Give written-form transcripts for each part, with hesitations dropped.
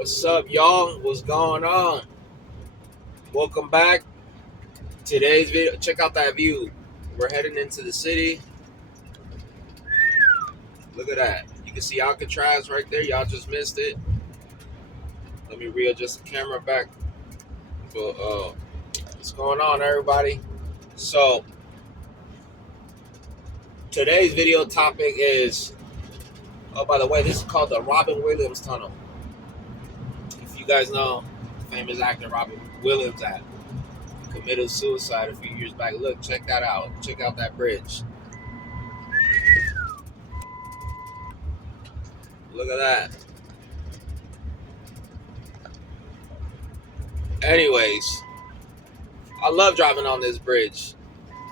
What's up, y'all? What's going on? Welcome back. Today's video, check out that view. We're heading into the city. Look at that. You can see Alcatraz right there. Y'all just missed it. Let me readjust the camera back. But what's going on, everybody? So today's video topic is. Oh, by the way, this is called the Robin Williams Tunnel. If you guys know, famous actor Robin Williams committed suicide a few years back. Look, check that out. Check out that bridge. Look at that. Anyways, I love driving on this bridge.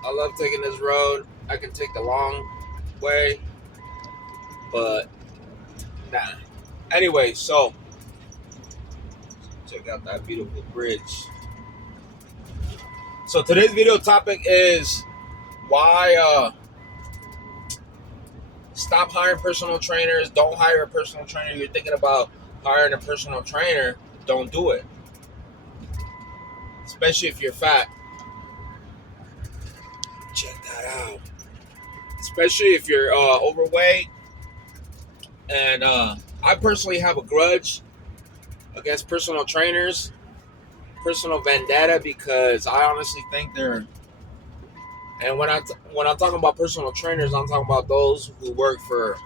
I love taking this road. I can take the long way, but nah. Anyway, so check out that beautiful bridge. So today's video topic is why stop hiring personal trainers. Don't hire a personal trainer. You're thinking about hiring a personal trainer. Don't do it. Especially if you're fat. Check that out. Especially if you're overweight. And I personally have a grudge against personal trainers, personal vendetta, because I honestly think they're. And when I'm talking about personal trainers, I'm talking about those who work for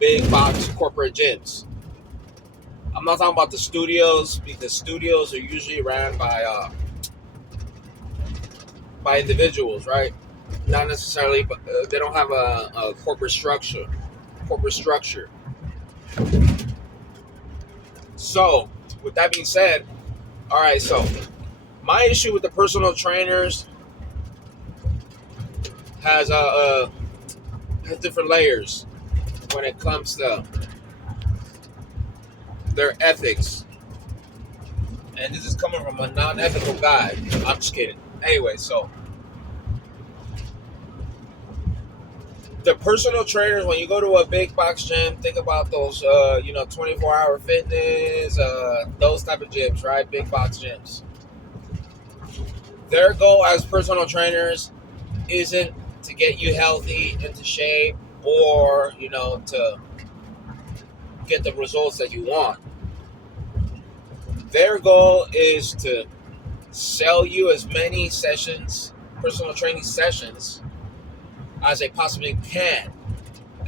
big box corporate gyms. I'm not talking about the studios, because studios are usually ran by individuals, right? Not necessarily, but they don't have a corporate structure. So, with that being said, all right. So, my issue with the personal trainers has different layers when it comes to their ethics, and this is coming from a non-ethical guy. I'm just kidding. Anyway, so the personal trainers, when you go to a big box gym, think about those 24-hour fitness, those type of gyms, right? Big box gyms. Their goal as personal trainers isn't to get you healthy, into shape, or to get the results that you want. Their goal is to sell you as many sessions, personal training sessions, as they possibly can,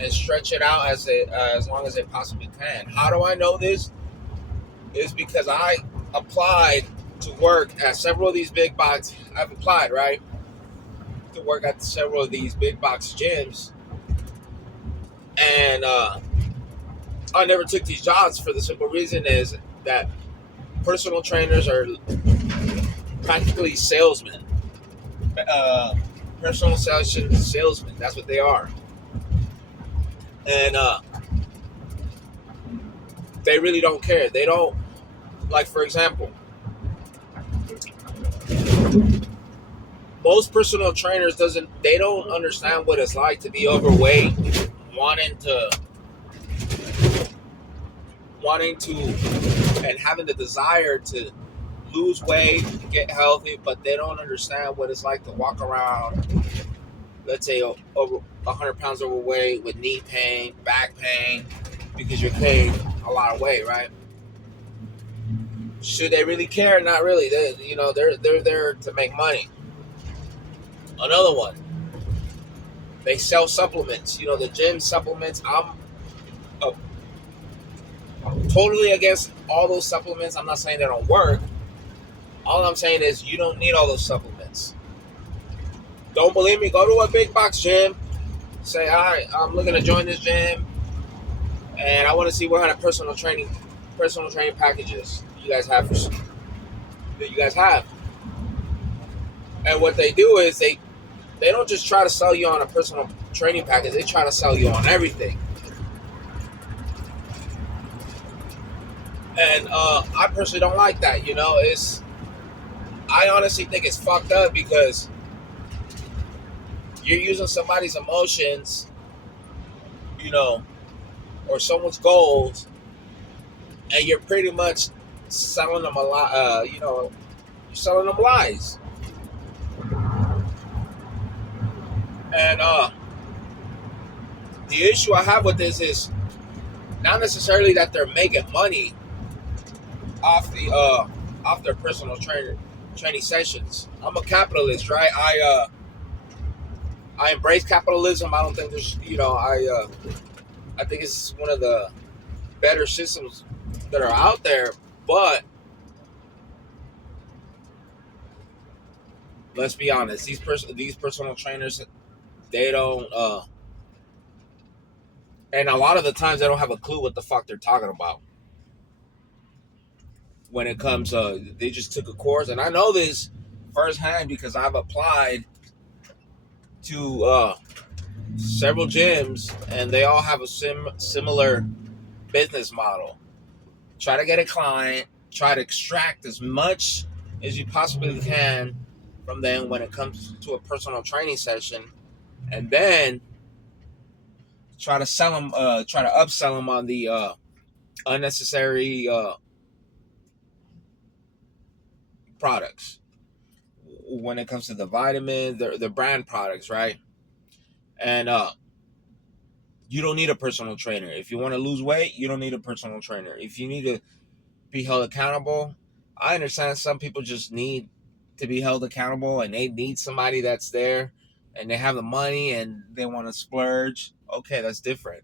and stretch it out as long as they possibly can. How do I know this? Is because I applied to work at several of these big box. I've applied, right, to work at several of these big box gyms, and I never took these jobs for the simple reason is that personal trainers are practically salesmen. Personal salesmen. That's what they are. And they really don't care. They don't, like, for example, most personal trainers they don't understand what it's like to be overweight, wanting to and having the desire to lose weight, get healthy, but they don't understand what it's like to walk around, let's say, over 100 pounds overweight with knee pain, back pain, because you're carrying a lot of weight, right? Should they really care? Not really. They're there to make money. Another one, they sell supplements. The gym supplements. I'm totally against all those supplements. I'm not saying they don't work. All I'm saying is you don't need all those supplements. Don't believe me? Go to a big box gym. Say, hi, I'm looking to join this gym, and I want to see what kind of personal training packages you guys have. And what they do is they don't just try to sell you on a personal training package. They try to sell you on everything. And I personally don't like that. I honestly think it's fucked up because you're using somebody's emotions, or someone's goals, and you're pretty much selling them a lot. You're selling them lies. And the issue I have with this is not necessarily that they're making money off the off their personal training sessions. I'm a capitalist, right? I embrace capitalism. I don't think there's I think it's one of the better systems that are out there. But let's be honest, these personal trainers, they don't and a lot of the times they don't have a clue what the fuck they're talking about when it comes they just took a course. And I know this firsthand because I've applied to several gyms and they all have a similar business model. Try to get a client, try to extract as much as you possibly can from them when it comes to a personal training session, and then try to sell them, try to upsell them on the unnecessary products. When it comes to the vitamins, the brand products, right? And you don't need a personal trainer. If you want to lose weight, you don't need a personal trainer. If you need to be held accountable, I understand some people just need to be held accountable and they need somebody that's there and they have the money and they want to splurge. Okay, that's different.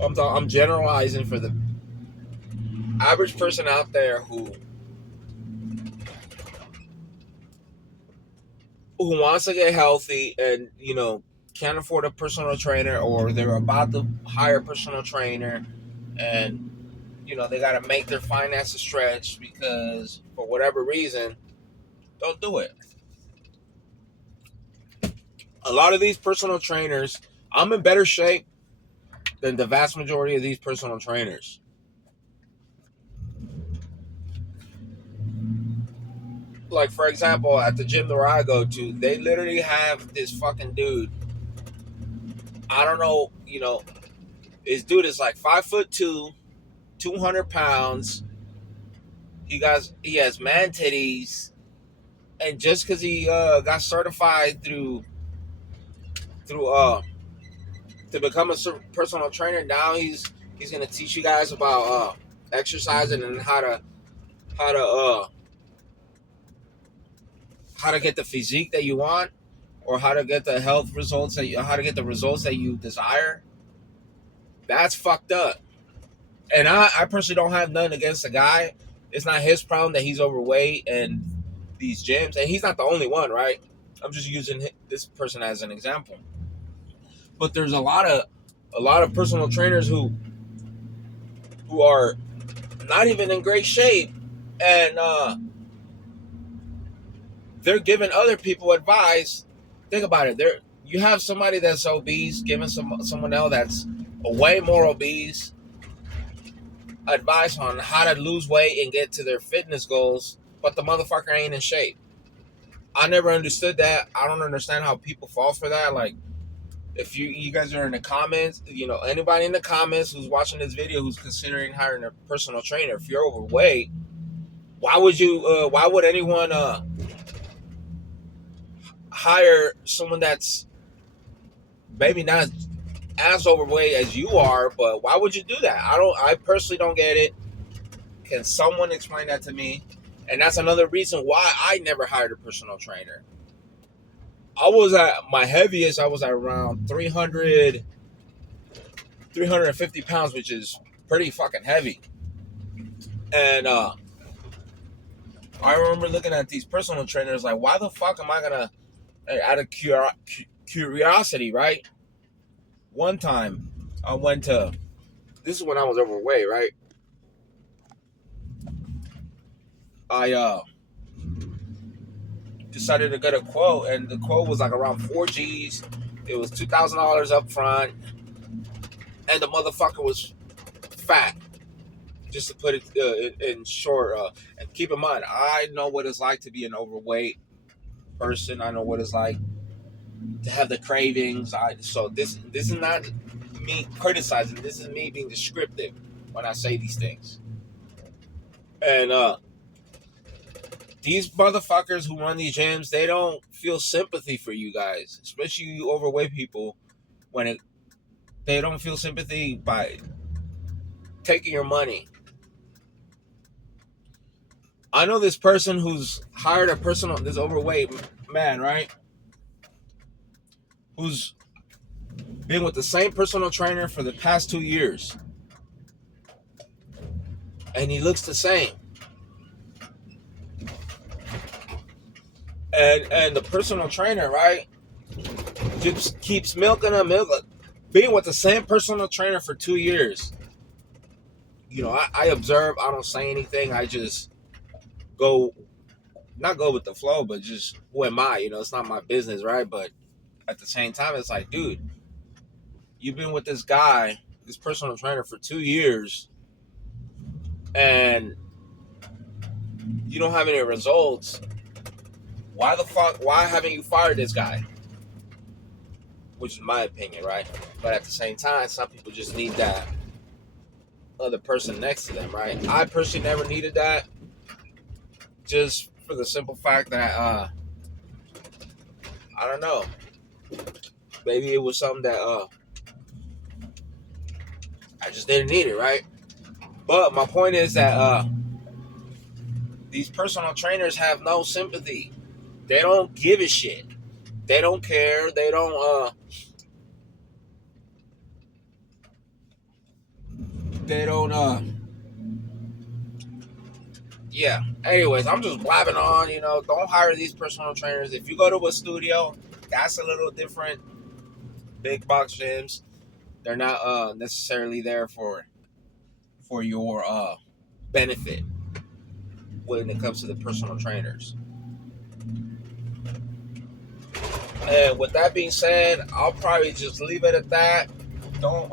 I'm generalizing for the average person out there who wants to get healthy and can't afford a personal trainer, or they're about to hire a personal trainer and they got to make their finances stretch because for whatever reason, don't do it. A lot of these personal trainers, I'm in better shape than the vast majority of these personal trainers. Like, for example, at the gym where I go to, they literally have this fucking dude. I don't know, this dude is like 5'2", 200 pounds. He has man titties, and just because he got certified through to become a personal trainer, now he's gonna teach you guys about exercising and how to uh how to get the physique that you want, or how to get the health results how to get the results that you desire. That's fucked up. And I personally don't have nothing against the guy. It's not his problem that he's overweight and these gyms, and he's not the only one, right? I'm just using this person as an example. But there's a lot of personal trainers who are not even in great shape, and they're giving other people advice. Think about it. You have somebody that's obese giving someone else that's way more obese advice on how to lose weight and get to their fitness goals, but the motherfucker ain't in shape. I never understood that. I don't understand how people fall for that. Like, if you guys are in the comments, anybody in the comments who's watching this video who's considering hiring a personal trainer, if you're overweight, why would anyone hire someone that's maybe not as overweight as you are, but why would you do that? I personally don't get it. Can someone explain that to me? And that's another reason why I never hired a personal trainer. I was at my heaviest, I was at around 350 pounds, which is pretty fucking heavy. And I remember looking at these personal trainers like, why the fuck am I gonna, out of curiosity, right? One time I went to, this is when I was overweight, right? I decided to get a quote, and the quote was like around 4 G's. It was $2,000 up front, and the motherfucker was fat. Just to put it in short, and keep in mind, I know what it's like to be an overweight person. I know what it's like to have the cravings. So this is not me criticizing. This is me being descriptive when I say these things. And these motherfuckers who run these gyms, they don't feel sympathy for you guys, especially you overweight people. When it, they don't feel sympathy by taking your money. I know this person who's hired a personal, this overweight man, right? Who's been with the same personal trainer for the past 2 years, and he looks the same. And the personal trainer, right, just keeps milking him, milking. Being with the same personal trainer for 2 years, I observe. I don't say anything. I just go, not go with the flow, but just who am I? It's not my business, right? But at the same time, it's like, dude, you've been with this guy, this personal trainer for 2 years, and you don't have any results. Why the fuck? Why haven't you fired this guy? Which is my opinion, right? But at the same time, some people just need that other person next to them, right? I personally never needed that, just for the simple fact that I don't know, maybe it was something that I just didn't need it, right? But my point is that these personal trainers have no sympathy. They don't give a shit. They don't care. They don't. They don't. Yeah. Anyways, I'm just blabbing on. Don't hire these personal trainers. If you go to a studio, that's a little different. Big box gyms, they're not necessarily there for your benefit when it comes to the personal trainers. And with that being said, I'll probably just leave it at that. Don't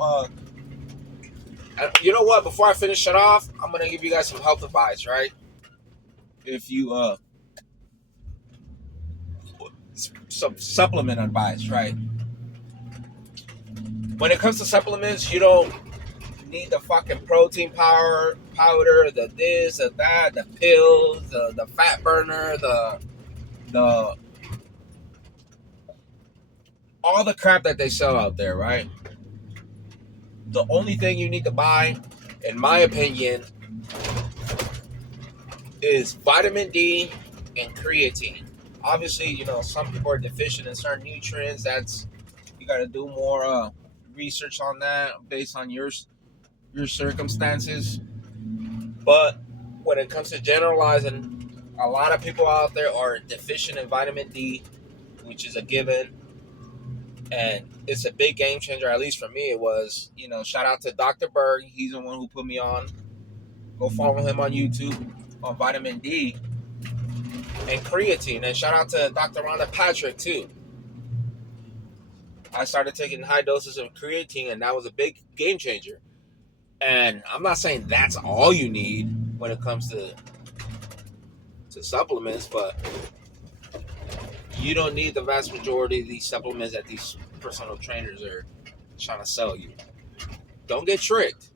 you know what? Before I finish it off, I'm gonna give you guys some health advice, right? If you some supplement advice, right? When it comes to supplements, you don't need the fucking protein powder, the this, the that, the pills, the fat burner, the all the crap that they sell out there, right? The only thing you need to buy, in my opinion, is vitamin D and creatine. Obviously, some people are deficient in certain nutrients. That's you got to do more research on that based on your circumstances. But when it comes to generalizing, a lot of people out there are deficient in vitamin D, which is a given, and it's a big game changer. At least for me, it was. Shout out to Dr. Berg. He's the one who put me on. Go follow him on YouTube on vitamin D and creatine. And shout out to Dr. Rhonda Patrick too. I started taking high doses of creatine, and that was a big game changer. And I'm not saying that's all you need when it comes to supplements, but you don't need the vast majority of these supplements that these personal trainers are trying to sell you. Don't get tricked.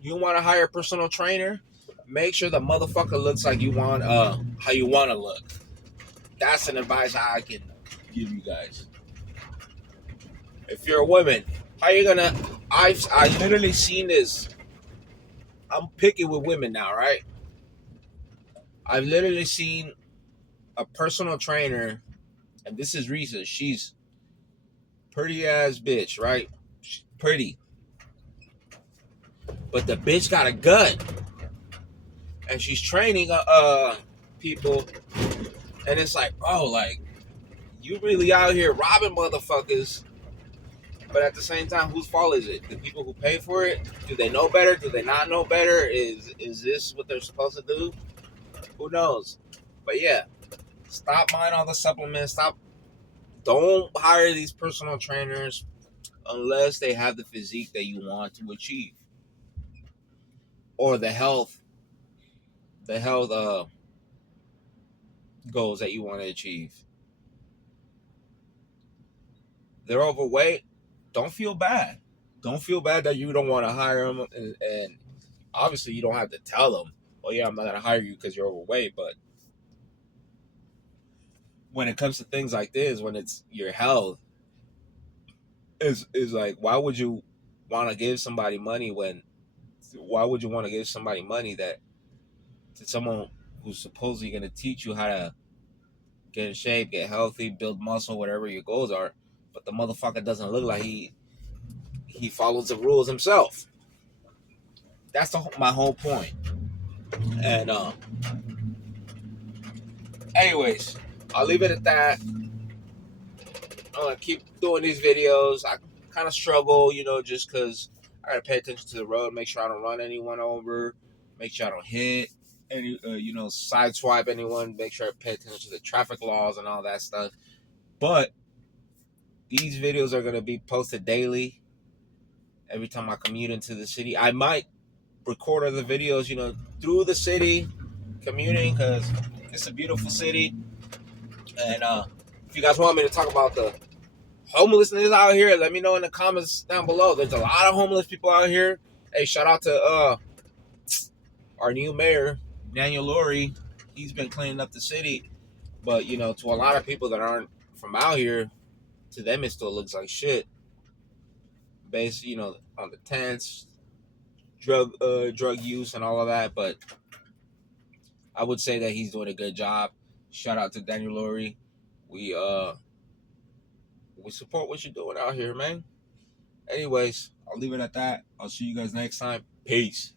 You want to hire a personal trainer? Make sure the motherfucker looks like you want how you want to look. That's an advice I can give you guys. If you're a woman, how you gonna? I literally seen this. I'm picky with women now, right? I've literally seen a personal trainer, and this is recent. She's pretty ass bitch, right? She's pretty, but the bitch got a gun, and she's training people, and it's like, oh, like you really out here robbing motherfuckers. But at the same time, whose fault is it? The people who pay for it? Do they know better? Do they not know better? Is this what they're supposed to do? Who knows? But yeah, stop buying all the supplements. Stop. Don't hire these personal trainers unless they have the physique that you want to achieve, or the health goals that you want to achieve. They're overweight. Don't feel bad. Don't feel bad that you don't want to hire them. And obviously you don't have to tell them, "Oh yeah, I'm not gonna hire you because you're overweight." But when it comes to things like this, when it's your health, is like, why would you want to give somebody money when? Why would you want to give somebody money that to someone who's supposedly gonna teach you how to get in shape, get healthy, build muscle, whatever your goals are, but the motherfucker doesn't look like he follows the rules himself. That's my whole point. And anyways, I'll leave it at that. I'm gonna keep doing these videos. I kind of struggle, just because I gotta pay attention to the road, make sure I don't run anyone over, make sure I don't hit any, sideswipe anyone, make sure I pay attention to the traffic laws and all that stuff. But these videos are gonna be posted daily. Every time I commute into the city, I might record other videos, through the city, commuting, because it's a beautiful city. And if you guys want me to talk about the homelessness out here, let me know in the comments down below. There's a lot of homeless people out here. Hey, shout out to our new mayor, Daniel Lurie. He's been cleaning up the city. But, to a lot of people that aren't from out here, to them it still looks like shit. Based, on the tents, drug use and all of that. But I would say that he's doing a good job. Shout out to Daniel Lurie. We we support what you're doing out here, man. Anyways, I'll leave it at that. I'll see you guys next time. Peace.